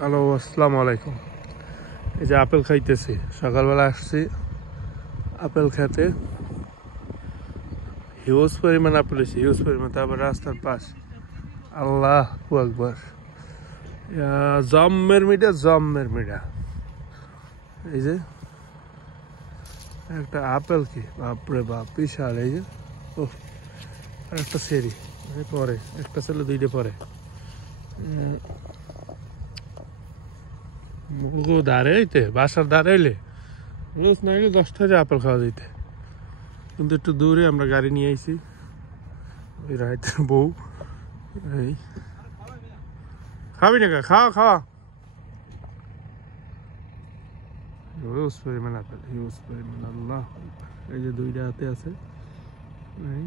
Hello, আসসালামু আলাইকুম। এই যে আপেল খাইতেছি, সকালবেলা আসছি আপেল খেতে। হিউজ পরিমাণ আপেল হয়েছে, হিউজ পরিমাণ। তারপর রাস্তার পাশ, আল্লাহু আকবার, জম্মের মিঠা। এই যে একটা আপেল, কি বাপরে বাপ, বিশাল। এই যে ও, আর একটা সেরি পরে, একটা ছেলে দুইটা পরে দাঁড়াইতে, বাসার দাঁড়াইলে রোজ না গেলে 10টা যে আপেল খাওয়া যেতে। কিন্তু একটু দূরে আমরা গাড়ি নিয়ে আইছি, ওই রাইতের বউ। এই খাবি না, খাওয়া খাওয়া। হিউজ পরিমাণ আপেল, হিউজ পরিমাণ। আল্লাহ, এই যে দুইটা হাতে আছে। এই